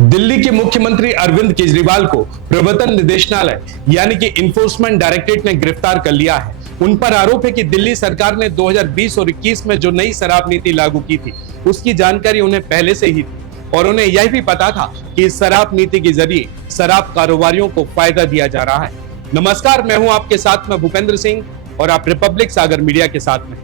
दिल्ली के मुख्यमंत्री अरविंद केजरीवाल को प्रवर्तन निदेशालय यानी कि इन्फोर्समेंट डायरेक्टरेट ने गिरफ्तार कर लिया है। उन पर आरोप है कि दिल्ली सरकार ने 2020 और 21 में जो नई शराब नीति लागू की थी उसकी जानकारी उन्हें पहले से ही थी और उन्हें यह भी पता था कि इस शराब नीति के जरिए शराब कारोबारियों को फायदा दिया जा रहा है। नमस्कार, मैं हूं आपके साथ में भूपेंद्र सिंह और आप रिपब्लिक सागर मीडिया के साथ में।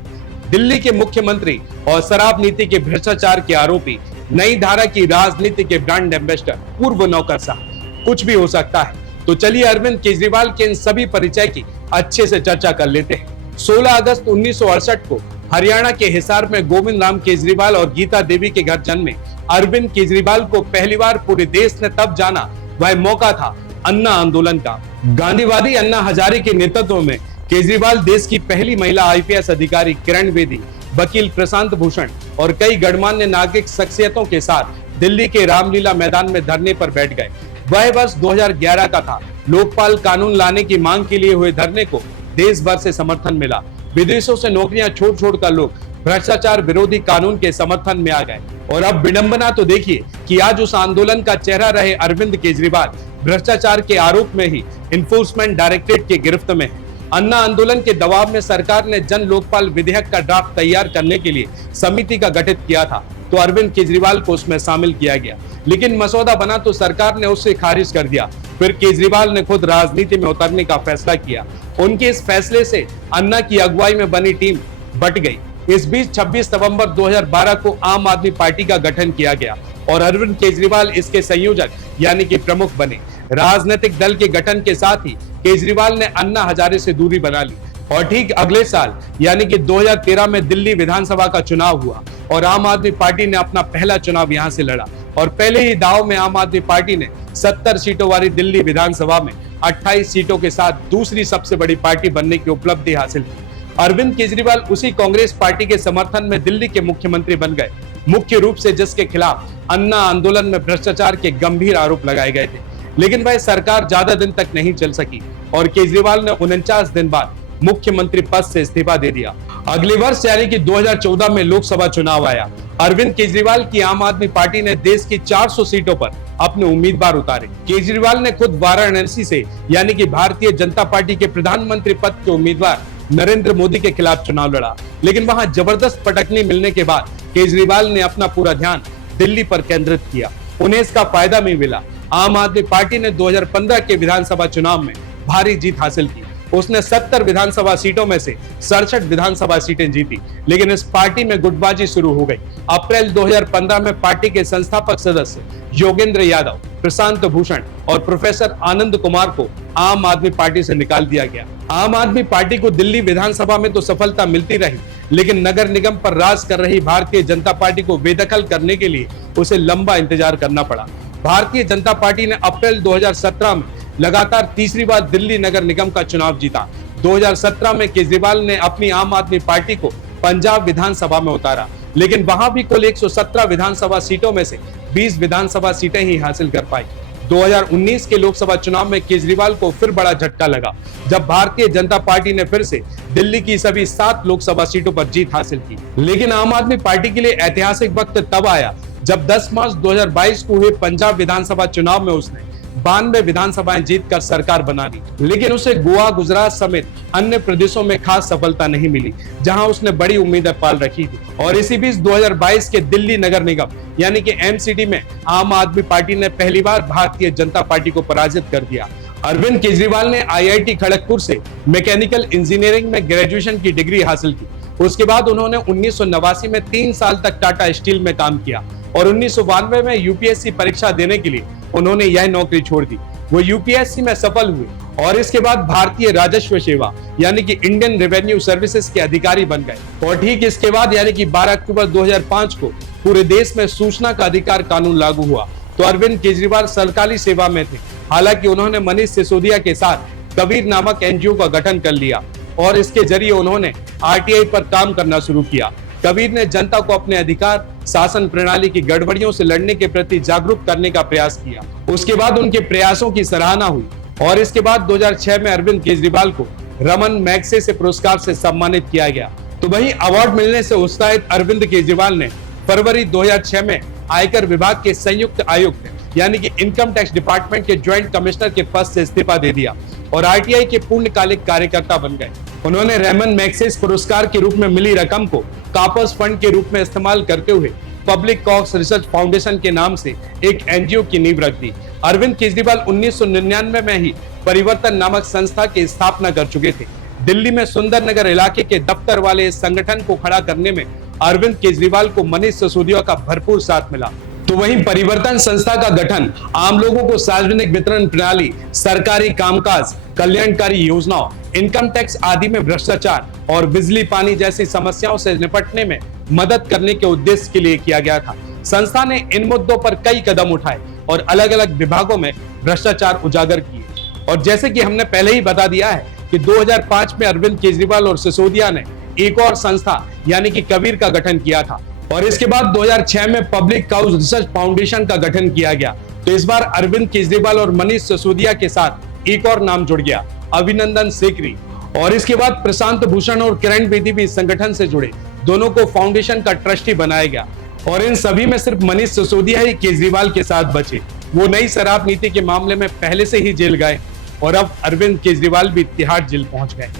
दिल्ली के मुख्यमंत्री और शराब नीति के भ्रष्टाचार के आरोपी, नई धारा की राजनीति के ब्रांड एम्बेसडर, पूर्व नौकरशाह, कुछ भी हो सकता है। तो चलिए अरविंद केजरीवाल के इन सभी परिचय की अच्छे से चर्चा कर लेते हैं। 16 अगस्त 1968 को हरियाणा के हिसार में गोविंद राम केजरीवाल और गीता देवी के घर जन्मे अरविंद केजरीवाल को पहली बार पूरे देश ने तब जाना, वह मौका था अन्ना आंदोलन का। गांधीवादी अन्ना हजारे के नेतृत्व में केजरीवाल देश की पहली महिला आईपीएस अधिकारी किरण बेदी, वकील प्रशांत भूषण और कई गणमान्य नागरिक शख्सियतों के साथ दिल्ली के रामलीला मैदान में धरने पर बैठ गए। वह वर्ष 2011 का था। लोकपाल कानून लाने की मांग के लिए हुए धरने को देश भर से समर्थन मिला। विदेशों से नौकरियां छोड़ कर लोग भ्रष्टाचार विरोधी कानून के समर्थन में आ गए। और अब विडंबना तो देखिए कि आज उस आंदोलन का चेहरा रहे अरविंद केजरीवाल भ्रष्टाचार के आरोप में ही इन्फोर्समेंट डायरेक्टरेट की गिरफ्त में है। अन्ना आंदोलन के दबाव में सरकार ने जन लोकपाल विधेयक का ड्राफ्ट तैयार करने के लिए समिति का गठित किया था, तो अरविंद केजरीवाल को उसमें शामिल किया गया। लेकिन मसौदा बना तो सरकार ने उसे खारिज कर दिया। फिर केजरीवाल ने खुद राजनीति में उतरने का फैसला किया। उनके इस फैसले से अन्ना की अगुवाई में बनी टीम बट गई। इस बीच 26 नवंबर 2012 को आम आदमी पार्टी का गठन किया गया और अरविंद केजरीवाल इसके संयोजक यानी कि प्रमुख बने। राजनीतिक दल के गठन के साथ ही केजरीवाल ने अन्ना हजारे से दूरी बना ली और ठीक अगले साल यानी कि 2013 में दिल्ली विधानसभा का चुनाव हुआ और आम आदमी पार्टी ने अपना पहला चुनाव यहां से लड़ा और पहले ही दाव में आम आदमी पार्टी ने 70 सीटों वाली दिल्ली विधानसभा में 28 सीटों के साथ दूसरी सबसे बड़ी पार्टी बनने की उपलब्धि हासिल की। अरविंद केजरीवाल उसी कांग्रेस पार्टी के समर्थन में दिल्ली के मुख्यमंत्री बन गए, मुख्य रूप से जिसके खिलाफ अन्ना आंदोलन में भ्रष्टाचार के गंभीर आरोप लगाए गए थे। लेकिन वह सरकार ज्यादा दिन तक नहीं चल सकी और केजरीवाल ने 49 दिन बाद मुख्यमंत्री पद से इस्तीफा दे दिया। अगले वर्ष यानी कि 2014 में लोकसभा चुनाव आया। अरविंद केजरीवाल की आम आदमी पार्टी ने देश की 400 सीटों पर अपने उम्मीदवार उतारे। केजरीवाल ने खुद वाराणसी से यानी कि भारतीय जनता पार्टी के प्रधानमंत्री पद के उम्मीदवार नरेंद्र मोदी के खिलाफ चुनाव लड़ा। लेकिन वहां जबरदस्त पटकनी मिलने के बाद केजरीवाल ने अपना पूरा ध्यान दिल्ली पर केंद्रित किया। उन्हें इसका फायदा भी मिला। आम आदमी पार्टी ने 2015 के विधानसभा चुनाव में भारी जीत हासिल की। उसने 70 विधानसभा सीटों में से 67 विधानसभा सीटें जीती। लेकिन इस पार्टी में गुटबाजी शुरू हो गई। अप्रैल 2015 में पार्टी के संस्थापक सदस्य योगेंद्र यादव, प्रशांत भूषण और प्रोफेसर आनंद कुमार को आम आदमी पार्टी से निकाल दिया गया। आम आदमी पार्टी को दिल्ली विधानसभा में तो सफलता मिलती रही, लेकिन नगर निगम पर राज कर रही भारतीय जनता पार्टी को बेदखल करने के लिए उसे लंबा इंतजार करना पड़ा। भारतीय जनता पार्टी ने अप्रैल 2017 में लगातार तीसरी बार दिल्ली नगर निगम का चुनाव जीता। 2017 में केजरीवाल ने अपनी आम आदमी पार्टी को पंजाब विधानसभा में उतारा, लेकिन वहां भी कुल 117 विधानसभा सीटों में से 20 विधानसभा सीटें ही हासिल कर पाई। 2019 के लोकसभा चुनाव में केजरीवाल को फिर बड़ा झटका लगा, जब भारतीय जनता पार्टी ने फिर से दिल्ली की सभी 7 लोकसभा सीटों पर जीत हासिल की। लेकिन आम आदमी पार्टी के लिए ऐतिहासिक वक्त तब आया जब 10 मार्च 2022 को हुए पंजाब विधानसभा चुनाव में उसने 92 विधानसभाएं जीतकर सरकार बना ली। लेकिन उसे गोवा, गुजरात समेत अन्य प्रदेशों में खास सफलता नहीं मिली, जहां उसने बड़ी उम्मीदें पाल रखी थी। और इसी बीच 2022 के दिल्ली नगर निगम यानी कि एमसीडी में आम आदमी पार्टी ने पहली बार भारतीय जनता पार्टी को पराजित कर दिया। अरविंद केजरीवाल ने आईआईटी खड़गपुर से मैकेनिकल इंजीनियरिंग में ग्रेजुएशन की डिग्री हासिल की। उसके बाद उन्होंने 1989 में 3 साल तक टाटा स्टील में काम किया और 1992 में यूपीएससी परीक्षा देने के लिए उन्होंने यह नौकरी छोड़ दी। वो यूपीएससी में सफल हुए और इसके बाद भारतीय राजस्व सेवा यानी कि इंडियन रेवेन्यू सर्विसेज के अधिकारी बन गए। और ठीक इसके बाद यानी कि 12 अक्टूबर 2005 को पूरे देश में सूचना का अधिकार कानून लागू हुआ, तो अरविंद केजरीवाल सरकारी सेवा में थे। हालांकि उन्होंने मनीष सिसोदिया के साथ कबीर नामक एनजीओ का गठन कर लिया और इसके जरिए उन्होंने आरटीआई पर काम करना शुरू किया। कबीर ने जनता को अपने अधिकार, शासन प्रणाली की गड़बड़ियों से लड़ने के प्रति जागरूक करने का प्रयास किया। उसके बाद उनके प्रयासों की सराहना हुई और इसके बाद 2006 में अरविंद केजरीवाल को रमन मैग्सेसे पुरस्कार से सम्मानित किया गया। तो वही अवार्ड मिलने से उत्साहित अरविंद केजरीवाल ने फरवरी 2006 में आयकर विभाग के संयुक्त आयुक्त यानी कि इनकम टैक्स डिपार्टमेंट के ज्वाइंट कमिश्नर के पद से इस्तीफा दे दिया और आरटीआई के पूर्णकालिक कार्यकर्ता बन गए। उन्होंने रेमन मैग्सेसे पुरस्कार के रूप में मिली रकम को कॉपर्स फंड के रूप में इस्तेमाल करते हुए पब्लिक कॉज रिसर्च फाउंडेशन के नाम से एक एनजीओ की नींव रख दी। अरविंद केजरीवाल 1999 में ही परिवर्तन नामक संस्था की स्थापना कर चुके थे। दिल्ली में सुंदर नगर इलाके के दफ्तर वाले इस संगठन को खड़ा करने में अरविंद केजरीवाल को मनीष सिसोदिया का भरपूर साथ मिला। तो वहीं परिवर्तन संस्था का गठन आम लोगों को सार्वजनिक वितरण प्रणाली, सरकारी कामकाज, कल्याणकारी योजनाओं, इनकम टैक्स आदि में भ्रष्टाचार और बिजली पानी जैसी समस्याओं से निपटने में मदद करने के उद्देश्य के लिए किया गया था। संस्था ने इन मुद्दों पर कई कदम उठाए और अलग अलग विभागों में भ्रष्टाचार उजागर किए। और जैसे कि हमने पहले ही बता दिया है कि 2005 में अरविंद केजरीवाल और सिसोदिया ने एक और संस्था यानी कि कबीर का गठन किया था और इसके बाद 2006 में पब्लिक कॉज रिसर्च फाउंडेशन का गठन किया गया। तो इस बार अरविंद केजरीवाल और मनीष सिसोदिया के साथ एक और नाम जुड़ गया, अभिनंदन सीकरी। और इसके बाद प्रशांत भूषण और किरण बेदी भी इस संगठन से जुड़े। दोनों को फाउंडेशन का ट्रस्टी बनाया गया और इन सभी में सिर्फ मनीष सिसोदिया ही केजरीवाल के साथ बचे। वो नई शराब नीति के मामले में पहले से ही जेल गए और अब अरविंद केजरीवाल भी तिहाड़ जेल पहुंच गए।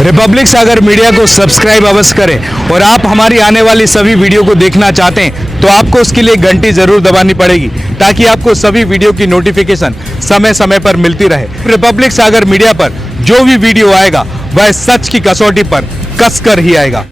रिपब्लिक सागर मीडिया को सब्सक्राइब अवश्य करें और आप हमारी आने वाली सभी वीडियो को देखना चाहते हैं तो आपको उसके लिए घंटी जरूर दबानी पड़ेगी ताकि आपको सभी वीडियो की नोटिफिकेशन समय समय पर मिलती रहे। रिपब्लिक सागर मीडिया पर जो भी वीडियो आएगा वह सच की कसौटी पर कसकर ही आएगा।